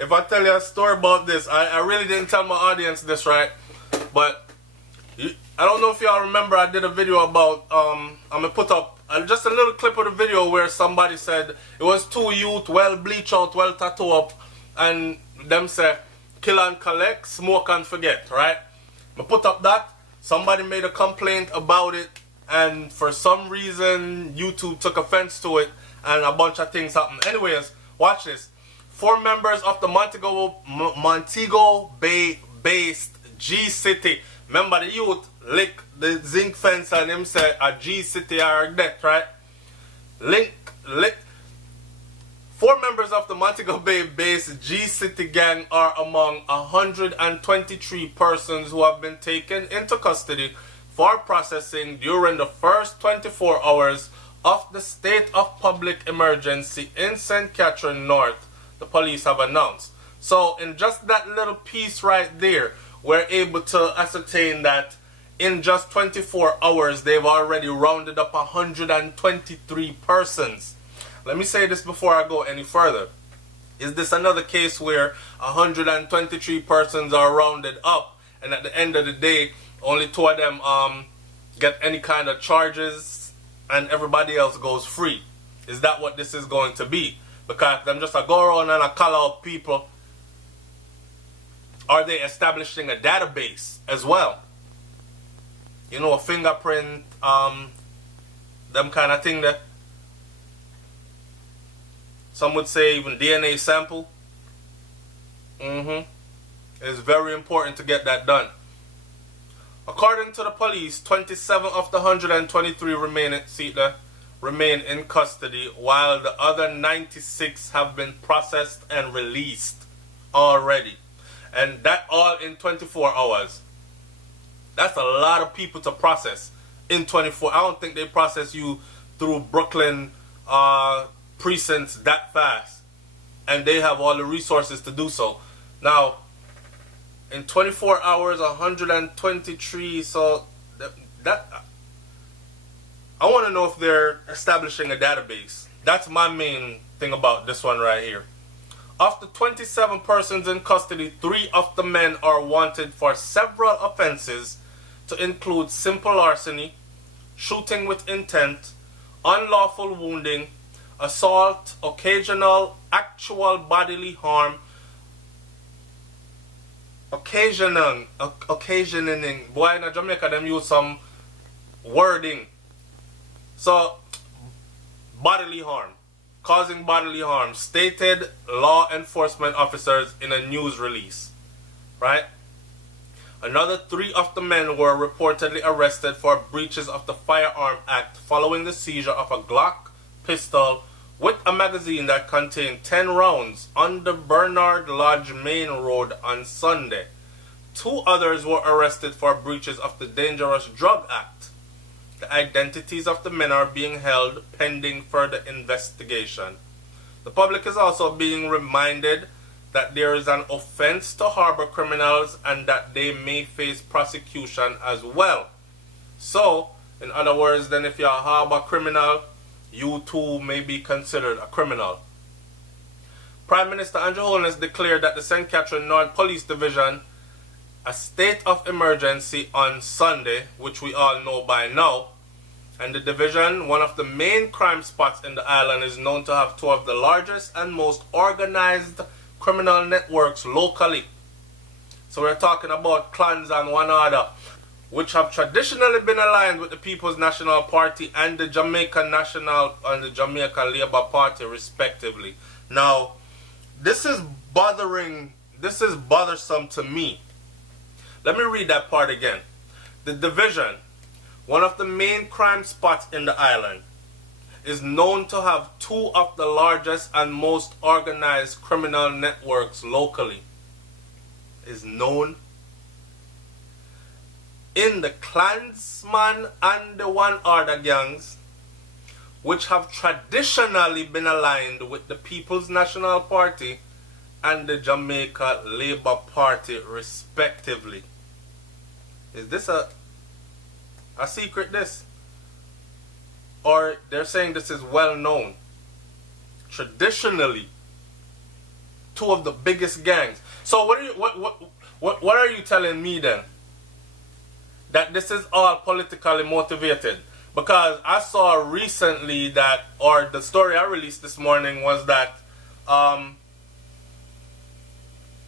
If I tell you a story about this, I really didn't tell my audience this, right? But I don't know if y'all remember, I did a video about, I'm going to put up just a little clip of the video where somebody said it was two youth, well bleach out, well tattoo up, and them say, kill and collect, smoke and forget, right? I put up that, somebody made a complaint about it, and for some reason, YouTube took offense to it, and a bunch of things happened. Anyways, watch this. 4 members of the Montego Bay-based G-City, remember the youth lick the zinc fence and him say a G-City are death, right? Lick 4 members of the Montego Bay-based G-City gang are among 123 persons who have been taken into custody for processing during the first 24 hours of the state of public emergency in St. Catherine North, the police have announced. So in just that little piece right there, we're able to ascertain that in just 24 hours, they've already rounded up 123 persons. Let me say this before I go any further. Is this another case where 123 persons are rounded up, and at the end of the day, only 2 of them get any kind of charges and everybody else goes free? Is that what this is going to be? Because them just go around and call out people. Are they establishing a database as well? You know, a fingerprint, them kind of thing there. Some would say even DNA sample. It's very important to get that done. According to the police, 27 of the 123 remain in custody, while the other 96 have been processed and released already. And that all in 24 hours. That's a lot of people to process in 24. I don't think they process you through Brooklyn precincts that fast. And they have all the resources to do so. Now, in 24 hours, 123, so that I want to know if they're establishing a database. That's my main thing about this one right here. Of the 27 persons in custody, 3 of the men are wanted for several offenses to include simple larceny, shooting with intent, unlawful wounding, assault, occasional actual bodily harm, occasioning. Boy, in Jamaica, them use some wording. So, bodily harm, causing bodily harm, stated law enforcement officers in a news release, right? Another 3 of the men were reportedly arrested for breaches of the Firearm Act following the seizure of a Glock pistol with a magazine that contained 10 rounds on the Bernard Lodge Main Road on Sunday. 2 others were arrested for breaches of the Dangerous Drug Act. The identities of the men are being held pending further investigation. The public is also being reminded that there is an offense to harbor criminals and that they may face prosecution as well. So, in other words, then if you're a harbor criminal, you too may be considered a criminal. Prime Minister Andrew Holness declared that the St. Catherine North Police Division a state of emergency on Sunday, which we all know by now. And the division, one of the main crime spots in the island, is known to have 2 of the largest and most organized criminal networks locally. So we're talking about clans and one other, which have traditionally been aligned with the People's National Party and the Jamaican National and the Jamaican Labour Party respectively. Now, this is bothersome to me. Let me read that part again. The division, one of the main crime spots in the island, is known to have 2 of the largest and most organized criminal networks locally. Is known. In the Klansman and the One Order gangs, which have traditionally been aligned with the People's National Party and the Jamaica Labour Party respectively. Is this a secret, this? Or they're saying this is well known. Traditionally. two of the biggest gangs. So what are you telling me then? That this is all politically motivated? Because I saw recently that, or the story I released this morning was that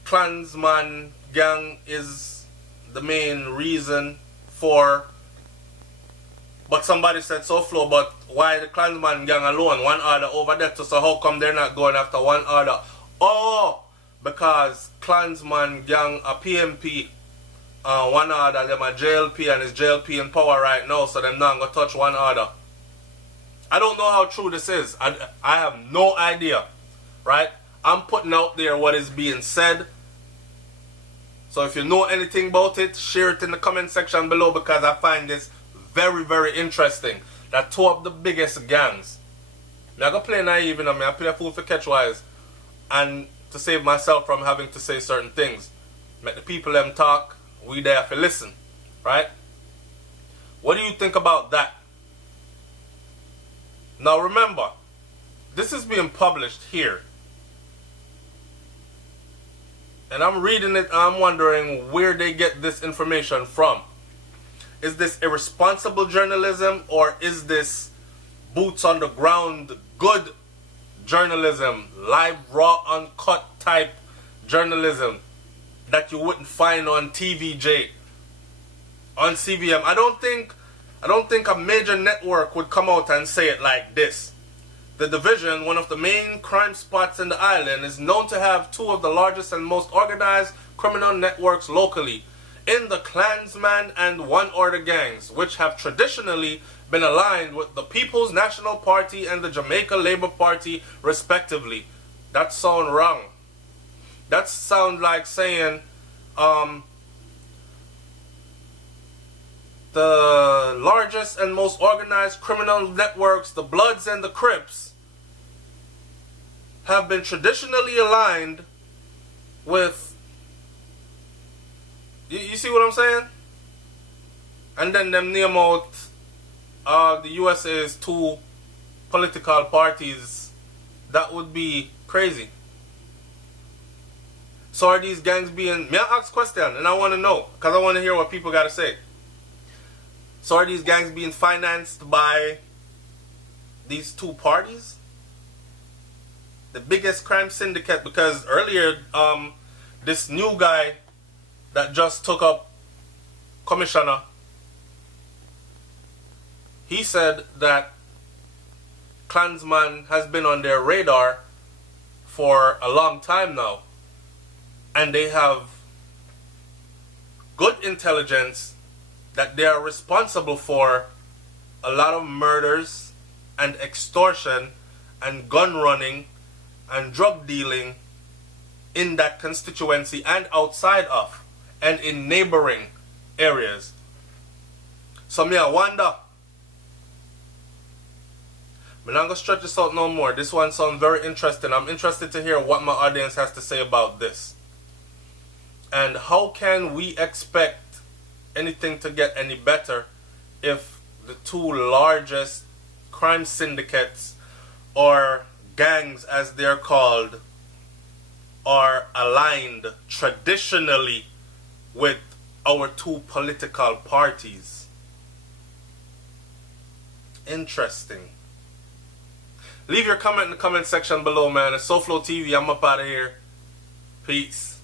Klansman gang is the main reason for, but somebody said so flow, but why the Klansman gang alone? One other over there, so how come they're not going after one other? Oh, because Klansman gang a PMP, one other, them a JLP, and it's JLP in power right now, so them not gonna touch one other. I don't know how true this is. I have no idea, right? I'm putting out there what is being said. So if you know anything about it, share it in the comment section below, because I find this very, very interesting. That two of the biggest gangs. I'm not gonna play naive, I play a fool for catch wise, and to save myself from having to say certain things. Let the people them talk. We there for listen, right? What do you think about that? Now remember, this is being published here. And I'm reading it and I'm wondering where they get this information from. Is this irresponsible journalism, or is this boots on the ground good journalism, live, raw, uncut type journalism that you wouldn't find on TVJ, on CVM? I don't think a major network would come out and say it like this. The Division, one of the main crime spots in the island, is known to have two of the largest and most organized criminal networks locally in the Klansman and One Order gangs, which have traditionally been aligned with the People's National Party and the Jamaica Labour Party, respectively. That sounds wrong. That sounds like saying the largest and most organized criminal networks, the Bloods and the Crips, have been traditionally aligned with, you see what I'm saying? And then them name out the USA's two political parties. That would be crazy. So are these gangs being, may I ask a question, and I want to know, because I want to hear what people got to say. So are these gangs being financed by these two parties? The biggest crime syndicate, because earlier this new guy that just took up commissioner, he said that Klansman has been on their radar for a long time now, and they have good intelligence that they are responsible for a lot of murders and extortion and gun running and drug dealing in that constituency and outside of, and in neighboring areas. So me I wonder, I'm not going to stretch this out no more. This one sounds very interesting. I'm interested to hear what my audience has to say about this. And how can we expect anything to get any better if the two largest crime syndicates, or gangs as they're called, are aligned traditionally with our two political parties? Interesting. Leave your comment in the comment section below, man. It's SoFlo TV. I'm up out of here. Peace.